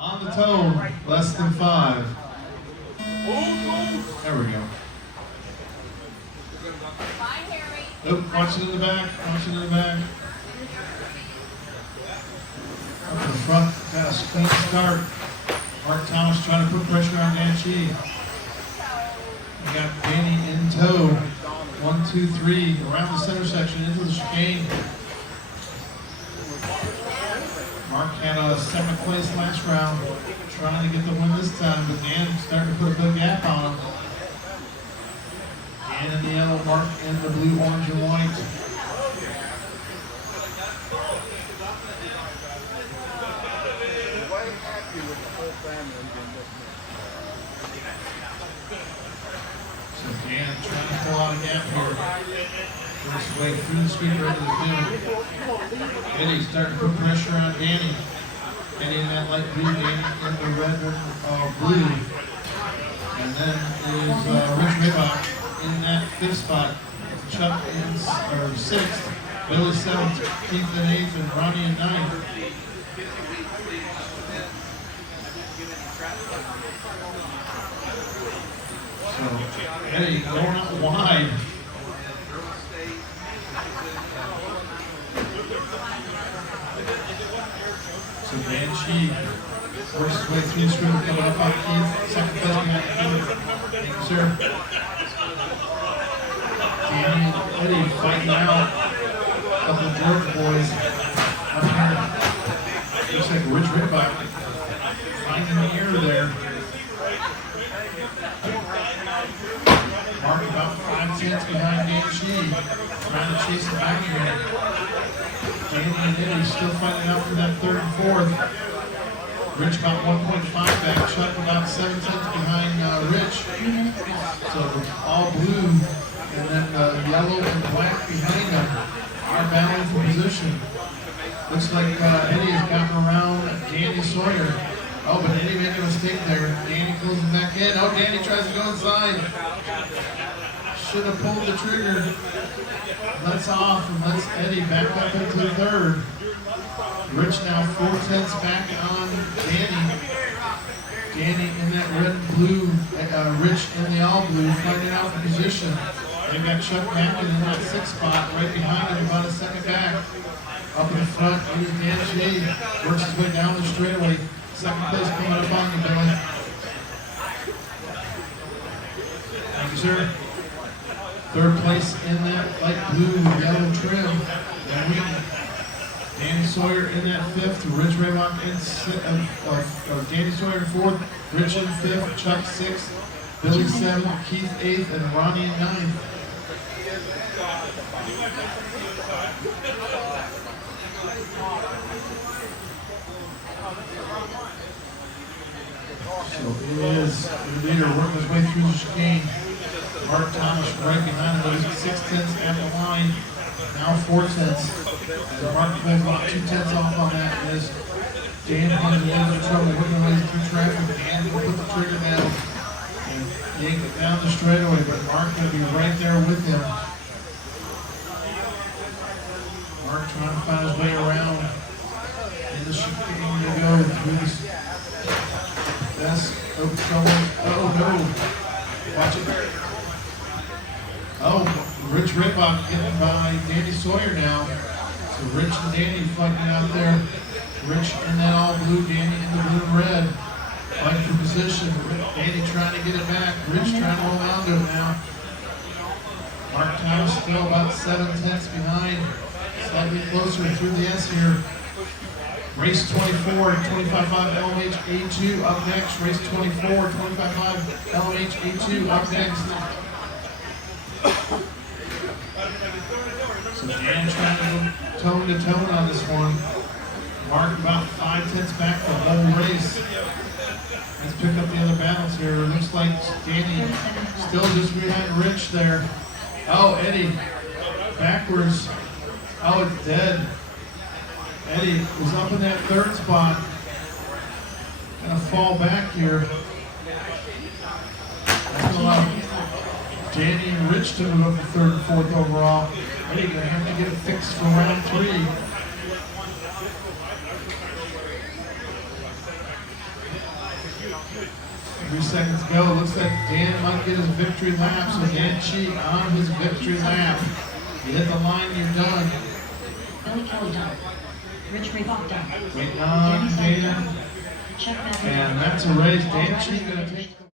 On the toe, less than 5. There we go. Oh, watch it in the back, watch it in the back. Up in front, got a clean start. Mark Thomas trying to put pressure on Nanchi. We got Danny in tow. 1, 2, 3, around the center section into the chicane. Mark had a 7th place last round, trying to get the win this time, but Dan starting to put a big gap on him. Dan in the yellow, Mark in the blue, orange, and white. So Dan trying to pull out a gap here. Works his way through the speed right to the field. Eddie starting to put pressure on Danny. Eddie in that light blue, Danny in the red blue. And then is Rich Ribbach in that 5th spot. Chuck in 6th. Billy 7th, Keith in 8th, and Ronnie in 9th. So Eddie going out wide. So Banshee works his way through the screen, coming up on Keith, 2nd place behind Keith. Thank you, sir. Danny and Eddie fighting out. A couple of Georgia boys up here. Looks like Rich Ribbach finding the air there. Mark about 5/10 behind Banshee, trying to chase him back here. Danny and Eddie still fighting out for that 3rd and 4th. Rich about 1.5 back, Chuck about 7/10 behind Rich. So all blue, and then yellow and black behind them are battling for position. Looks like Eddie has gotten around Danny Sawyer. Oh, but Eddie made a mistake there. Danny pulls him back in. Oh, Danny tries to go inside. Should have pulled the trigger. Lets off and lets Eddie back up into the 3rd. Rich now 4/10 back on Danny. Danny in that red and blue, Rich in the all blue, fighting out for position. They've got Chuck Mackin in that 6th spot, right behind him, about a 2nd back. Up in the front, here's Dan Shea, works his way down the straightaway. 2nd place coming up on you, Billy. Thank you, sir. 3rd place in that light blue yellow trim. Danny Sawyer in that 5th, Rich Raybach in Danny Sawyer in 4th, Rich in 5th, Chuck 6th, Billy 7th, Keith 8th, and Ronnie in 9th. So it is the leader working his way through the chicane. Mark Thomas right behind him, losing 6/10 at the line, now 4/10. So Mark pulls about 2/10 off on that as Dan has a little bit of trouble working his way through traffic. Dan will put the trigger down and yank it down the straightaway, but Mark going to be right there with him. Mark trying to find his way around in the chicane to go through this. That's trouble. Oh no. Watch it. Oh, Rich Ribbach getting by Danny Sawyer now. So Rich and Danny fighting out there. Rich in that all blue, Danny in the blue and red. Fighting for position. Danny trying to get it back. Rich trying to hold on to it now. Mark Thomas still about 7/10 behind. Slightly closer through the S here. Race 24, 25.5 LMH A2 up next. Race 24, 25.5 LMH A2 up next. So Dan trying to go tone to tone on this one. Mark about 5/10 back the whole race. Let's pick up the other battles here. It looks like Danny still just behind Rich there. Oh, Eddie backwards. Oh, it's dead. Eddie was up in that 3rd spot. Gonna fall back here. That's a lot. Danny and Rich took it up to 3rd and 4th overall. Eddie gonna have to get it fixed for round 3. 3 seconds to go. Looks like Dan might get his victory lap. So Dan Cheek on his victory lap. You hit the line, you're done. Waiting on Dan. And that's a race. Dan Cheek going to take